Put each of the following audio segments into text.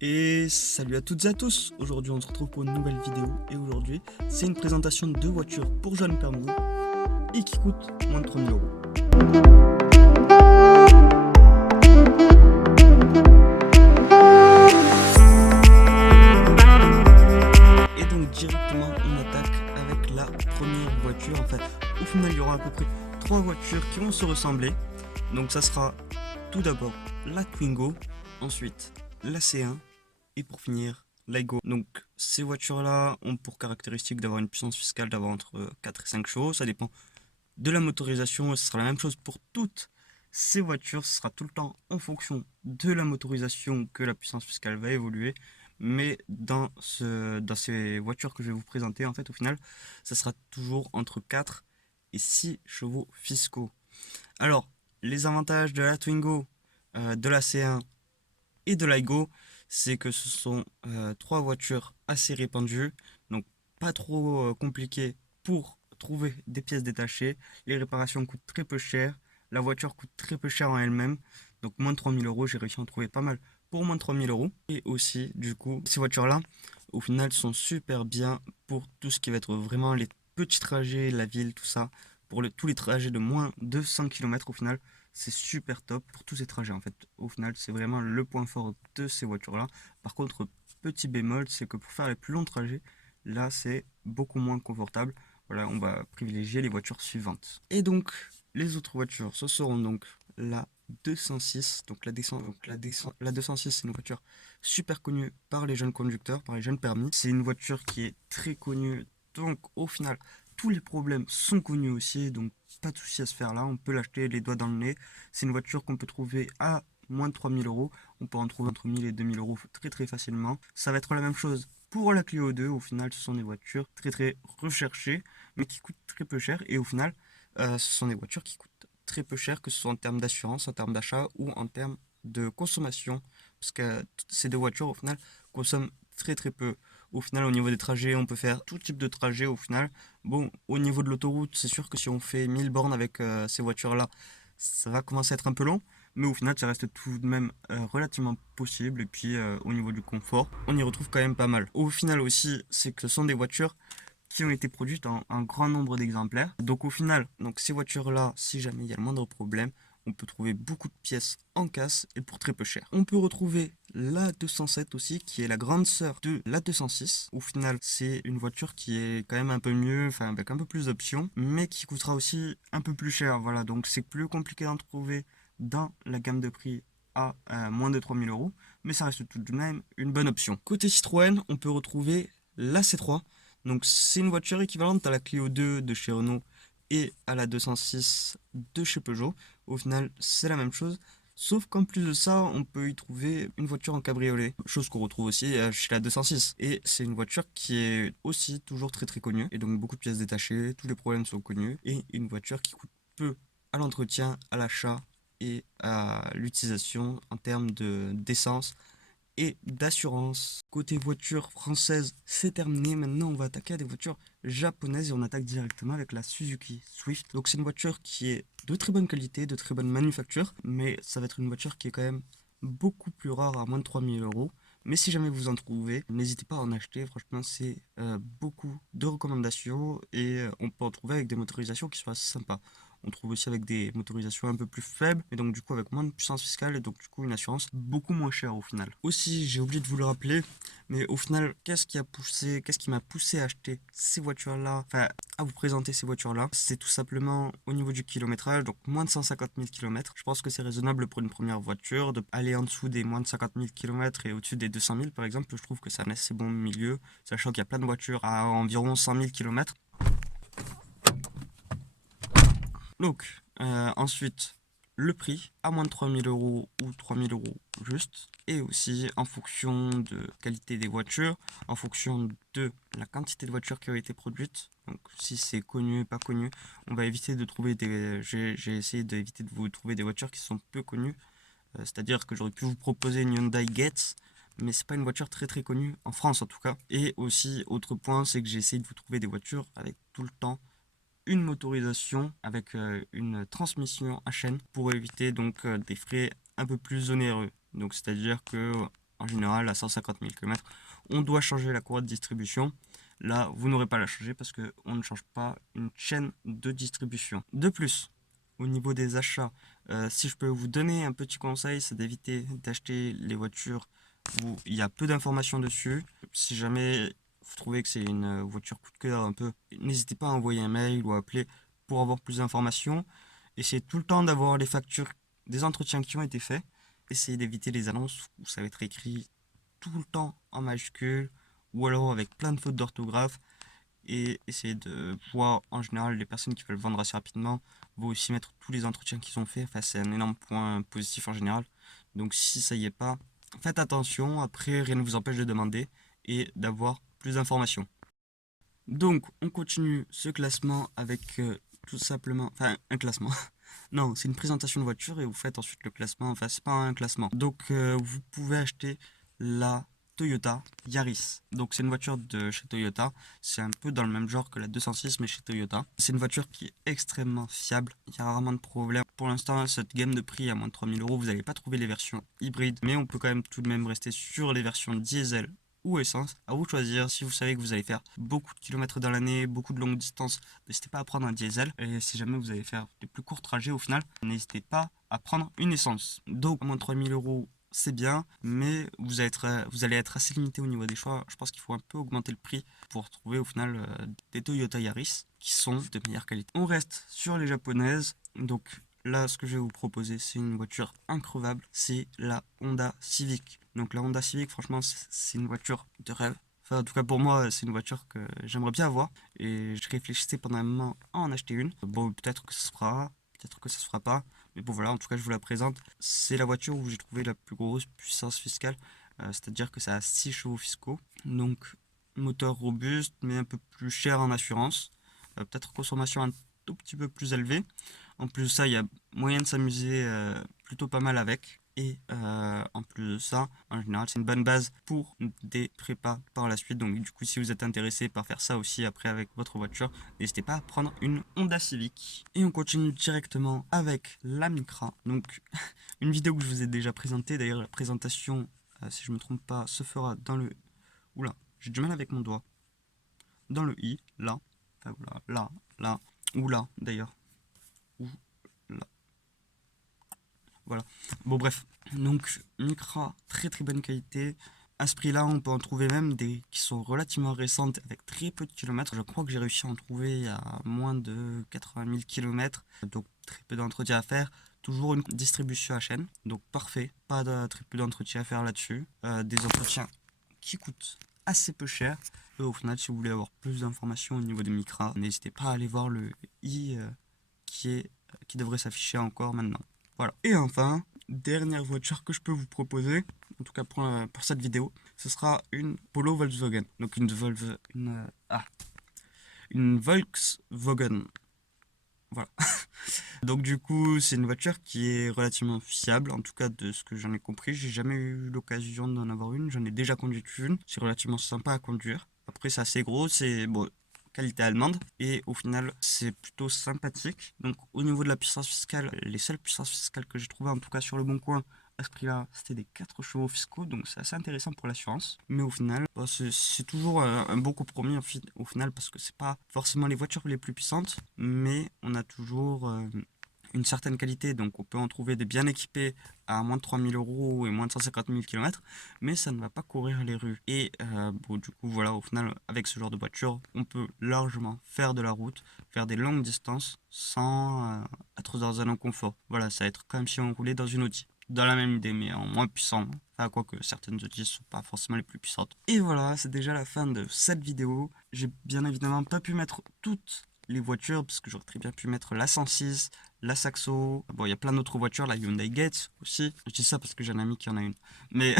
Et salut à toutes et à tous. Aujourd'hui on se retrouve pour une nouvelle vidéo et aujourd'hui c'est une présentation de deux voitures pour jeunes permis et qui coûtent moins de 3000 euros. Et donc directement on attaque avec la première voiture. En fait au final il y aura à peu près trois voitures qui vont se ressembler. Donc ça sera tout d'abord la Twingo, ensuite la C1 et pour finir l'Aigo. Donc ces voitures là ont pour caractéristique d'avoir une puissance fiscale d'avoir entre 4 et 5 chevaux, ça dépend de la motorisation, ce sera la même chose pour toutes ces voitures, ce sera tout le temps en fonction de la motorisation que la puissance fiscale va évoluer. Mais dans ces voitures que je vais vous présenter, en fait, au final, ça sera toujours entre 4 et 6 chevaux fiscaux. Alors, les avantages de la Twingo, de la C1 et de l'Aigo, c'est que ce sont trois voitures assez répandues, donc pas trop compliquées pour trouver des pièces détachées. Les réparations coûtent très peu cher, la voiture coûte très peu cher en elle-même, donc moins de 3000 euros, j'ai réussi à en trouver pas mal pour moins de 3000 euros. Et aussi, du coup, ces voitures-là, au final, sont super bien pour tout ce qui va être vraiment les petits trajets, la ville, tout ça. Pour tous les trajets de moins de 100 km, au final, c'est super top pour tous ces trajets. En fait, au final, c'est vraiment le point fort de ces voitures-là. Par contre, petit bémol, c'est que pour faire les plus longs trajets, là, c'est beaucoup moins confortable. Voilà, on va privilégier les voitures suivantes. Et donc, les autres voitures, ce seront donc la 206. Donc la 206, c'est une voiture super connue par les jeunes conducteurs, par les jeunes permis. C'est une voiture qui est très connue. Donc, au final, tous les problèmes sont connus aussi. Donc, pas de souci à se faire là. On peut l'acheter les doigts dans le nez. C'est une voiture qu'on peut trouver à moins de 3000 euros. On peut en trouver entre 1000 et 2000 euros très très facilement. Ça va être la même chose pour la Clio 2. Au final, ce sont des voitures très très recherchées, mais qui coûtent très peu cher. Et au final, ce sont des voitures qui coûtent très peu cher, que ce soit en termes d'assurance, en termes d'achat ou en termes de consommation. Parce que ces deux voitures, au final, consomment très très peu. Au final, au niveau des trajets, on peut faire tout type de trajet au final. Bon, au niveau de l'autoroute, c'est sûr que si on fait 1000 bornes avec ces voitures-là, ça va commencer à être un peu long. Mais au final, ça reste tout de même relativement possible. Et puis, au niveau du confort, on y retrouve quand même pas mal. Au final aussi, c'est que ce sont des voitures qui ont été produites en un grand nombre d'exemplaires. Donc au final, donc ces voitures-là, si jamais il y a le moindre problème, on peut trouver beaucoup de pièces en casse et pour très peu cher. On peut retrouver la 207 aussi, qui est la grande sœur de la 206. Au final, c'est une voiture qui est quand même un peu mieux, enfin avec un peu plus d'options, mais qui coûtera aussi un peu plus cher. Voilà, donc c'est plus compliqué d'en trouver dans la gamme de prix à moins de 3000 euros, mais ça reste tout de même une bonne option. Côté Citroën, on peut retrouver la C3. Donc c'est une voiture équivalente à la Clio 2 de chez Renault et à la 206 de chez Peugeot. Au final, c'est la même chose. Sauf qu'en plus de ça, on peut y trouver une voiture en cabriolet, chose qu'on retrouve aussi chez la 206. Et c'est une voiture qui est aussi toujours très très connue, et donc beaucoup de pièces détachées, tous les problèmes sont connus, et une voiture qui coûte peu à l'entretien, à l'achat et à l'utilisation en termes d'essence et d'assurance. Côté voiture française, c'est terminé. Maintenant, on va attaquer à des voitures japonaises et on attaque directement avec la Suzuki Swift. Donc, c'est une voiture qui est de très bonne qualité, de très bonne manufacture, mais ça va être une voiture qui est quand même beaucoup plus rare à moins de 3000 euros. Mais si jamais vous en trouvez, n'hésitez pas à en acheter. Franchement, c'est beaucoup de recommandations et on peut en trouver avec des motorisations qui sont assez sympas. On trouve aussi avec des motorisations un peu plus faibles, et donc du coup avec moins de puissance fiscale, et donc du coup une assurance beaucoup moins chère au final. Aussi, j'ai oublié de vous le rappeler, mais au final, qu'est-ce qui m'a poussé à acheter ces voitures-là, enfin à vous présenter ces voitures-là, c'est tout simplement au niveau du kilométrage, donc moins de 150 000 km. Je pense que c'est raisonnable pour une première voiture, de aller en dessous des moins de 50 000 km et au-dessus des 200 000 par exemple. Je trouve que c'est un assez bon milieu, sachant qu'il y a plein de voitures à environ 100 000 km. Donc, ensuite, le prix à moins de 3000 euros ou 3000 euros juste, et aussi en fonction de qualité des voitures, en fonction de la quantité de voitures qui ont été produites. Donc, si c'est connu, pas connu, on va éviter de trouver des. J'ai essayé d'éviter de vous trouver des voitures qui sont peu connues. C'est-à-dire que j'aurais pu vous proposer une Hyundai Getz, mais c'est pas une voiture très très connue en France en tout cas. Et aussi, autre point, c'est que j'ai essayé de vous trouver des voitures avec tout le temps une motorisation avec une transmission à chaîne pour éviter donc des frais un peu plus onéreux. Donc c'est-à-dire que en général, à 150 000 km, on doit changer la courroie de distribution. Là, vous n'aurez pas à la changer parce qu'on ne change pas une chaîne de distribution. De plus, au niveau des achats, si je peux vous donner un petit conseil, c'est d'éviter d'acheter les voitures où il y a peu d'informations dessus. Si jamais vous trouvez que c'est une voiture coup de cœur un peu, n'hésitez pas à envoyer un mail ou à appeler pour avoir plus d'informations. Essayez tout le temps d'avoir les factures des entretiens qui ont été faits. Essayez d'éviter les annonces où ça va être écrit tout le temps en majuscule ou alors avec plein de fautes d'orthographe. Et essayez de voir, en général, les personnes qui veulent vendre assez rapidement vont aussi mettre tous les entretiens qu'ils ont fait. Enfin, c'est un énorme point positif en général. Donc si ça y est pas, faites attention. Après, rien ne vous empêche de demander et d'avoir plus d'informations. Donc, on continue ce classement avec tout simplement, enfin, un classement. Non, c'est une présentation de voiture et vous faites ensuite le classement. Enfin, c'est pas un classement. Donc, vous pouvez acheter la Toyota Yaris. Donc, c'est une voiture de chez Toyota. C'est un peu dans le même genre que la 206, mais chez Toyota. C'est une voiture qui est extrêmement fiable. Il y a rarement de problème. Pour l'instant, cette gamme de prix à moins de 3000 euros, vous n'allez pas trouver les versions hybrides, mais on peut quand même tout de même rester sur les versions diesel ou essence. À vous de choisir. Si vous savez que vous allez faire beaucoup de kilomètres dans l'année, beaucoup de longues distances, n'hésitez pas à prendre un diesel. Et si jamais vous allez faire des plus courts trajets au final, n'hésitez pas à prendre une essence. Donc, à moins de 3000 euros, c'est bien, mais vous allez être assez limité au niveau des choix. Je pense qu'il faut un peu augmenter le prix pour trouver au final des Toyota Yaris qui sont de meilleure qualité. On reste sur les japonaises. Donc là, ce que je vais vous proposer, c'est une voiture increvable. C'est la Honda Civic. Donc la Honda Civic, franchement, c'est une voiture de rêve. Enfin, en tout cas, pour moi, c'est une voiture que j'aimerais bien avoir. Et je réfléchissais pendant un moment à en acheter une. Bon, peut-être que ce se fera, peut-être que ça se fera pas. Mais bon, voilà, en tout cas, je vous la présente. C'est la voiture où j'ai trouvé la plus grosse puissance fiscale. C'est-à-dire que ça a 6 chevaux fiscaux. Donc, moteur robuste, mais un peu plus cher en assurance. Peut-être consommation un tout petit peu plus élevée. En plus de ça, il y a moyen de s'amuser plutôt pas mal avec. Et en plus de ça, en général, c'est une bonne base pour des prépas par la suite. Donc du coup, si vous êtes intéressé par faire ça aussi après avec votre voiture, n'hésitez pas à prendre une Honda Civic. Et on continue directement avec la Micra. Donc une vidéo que je vous ai déjà présentée. D'ailleurs, la présentation, si je ne me trompe pas, se fera dans le... Oula, j'ai du mal avec mon doigt. Dans le i, là. Enfin voilà, là, là. Ou là, d'ailleurs. Ou là. Voilà. Bon bref, donc Micra, très très bonne qualité. À ce prix-là, on peut en trouver même des qui sont relativement récentes avec très peu de kilomètres. Je crois que j'ai réussi à en trouver à moins de 80 000 kilomètres, donc très peu d'entretien à faire. Toujours une distribution à chaîne, donc parfait. Pas de très peu d'entretien à faire là-dessus. Des entretiens qui coûtent assez peu cher. Et au final, si vous voulez avoir plus d'informations au niveau des Micra, n'hésitez pas à aller voir le i qui devrait s'afficher encore maintenant. Voilà. Et enfin, dernière voiture que je peux vous proposer, en tout cas pour cette vidéo, ce sera une Polo Volkswagen. Donc une Volkswagen. Voilà. Donc du coup, c'est une voiture qui est relativement fiable, en tout cas de ce que j'en ai compris. J'ai jamais eu l'occasion d'en avoir une, j'en ai déjà conduit une. C'est relativement sympa à conduire. Après, c'est assez gros, c'est bon, qualité allemande et au final c'est plutôt sympathique. Donc au niveau de la puissance fiscale, les seules puissances fiscales que j'ai trouvées en tout cas sur le bon coin à ce prix là, c'était des 4 chevaux fiscaux, donc c'est assez intéressant pour l'assurance. Mais au final, bah, c'est toujours un bon compromis au final parce que c'est pas forcément les voitures les plus puissantes, mais on a toujours une certaine qualité, donc on peut en trouver des bien équipés à moins de 3000 euros et moins de 150 000 km, mais ça ne va pas courir les rues. Et bon, du coup, voilà, au final, avec ce genre de voiture, on peut largement faire de la route, faire des longues distances sans être dans un inconfort. Voilà, ça va être comme si on roulait dans une Audi. Dans la même idée, mais en moins puissant. Enfin, quoique certaines Audi ne sont pas forcément les plus puissantes. Et voilà, c'est déjà la fin de cette vidéo. J'ai bien évidemment pas pu mettre toutes les voitures, parce que j'aurais très bien pu mettre la 106, la Saxo. Bon, il y a plein d'autres voitures, la Hyundai Getz aussi. Je dis ça parce que j'ai un ami qui en a une. Mais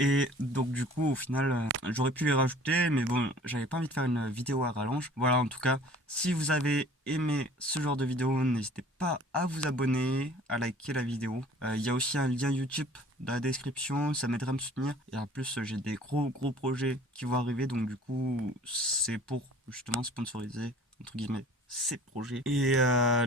et donc du coup au final j'aurais pu les rajouter, mais bon, j'avais pas envie de faire une vidéo à rallonge. Voilà, en tout cas, si vous avez aimé ce genre de vidéo, n'hésitez pas à vous abonner, à liker la vidéo. Il y a aussi un lien YouTube dans la description, ça m'aiderait à me soutenir. Et en plus j'ai des gros projets qui vont arriver, donc du coup c'est pour justement sponsoriser entre guillemets ces projets. Et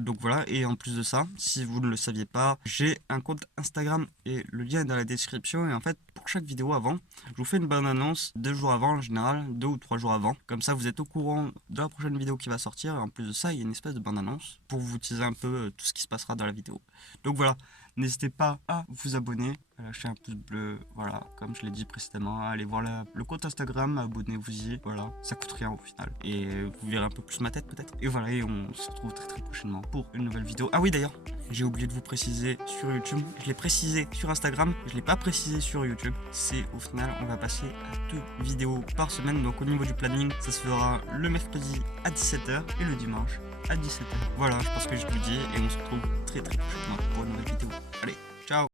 donc voilà, et en plus de ça, si vous ne le saviez pas, j'ai un compte Instagram et le lien est dans la description. Et en fait, pour chaque vidéo avant, je vous fais une bonne annonce 2 jours avant en général, 2 ou 3 jours avant. Comme ça, vous êtes au courant de la prochaine vidéo qui va sortir. Et en plus de ça, il y a une espèce de bonne annonce pour vous teaser un peu tout ce qui se passera dans la vidéo. Donc voilà, n'hésitez pas à vous abonner, à lâcher un pouce bleu, voilà, comme je l'ai dit précédemment, allez voir le compte Instagram, abonnez-vous-y, voilà, ça coûte rien au final, et vous verrez un peu plus ma tête peut-être. Et voilà, et on se retrouve très très prochainement pour une nouvelle vidéo. Ah oui d'ailleurs, j'ai oublié de vous préciser sur YouTube, je l'ai précisé sur Instagram, je l'ai pas précisé sur YouTube, c'est au final on va passer à 2 vidéos par semaine, donc au niveau du planning, ça se fera le mercredi à 17h et le dimanche à 17h. Voilà, je pense que je vous dis et on se retrouve très très prochainement pour une nouvelle vidéo. Allez, ciao!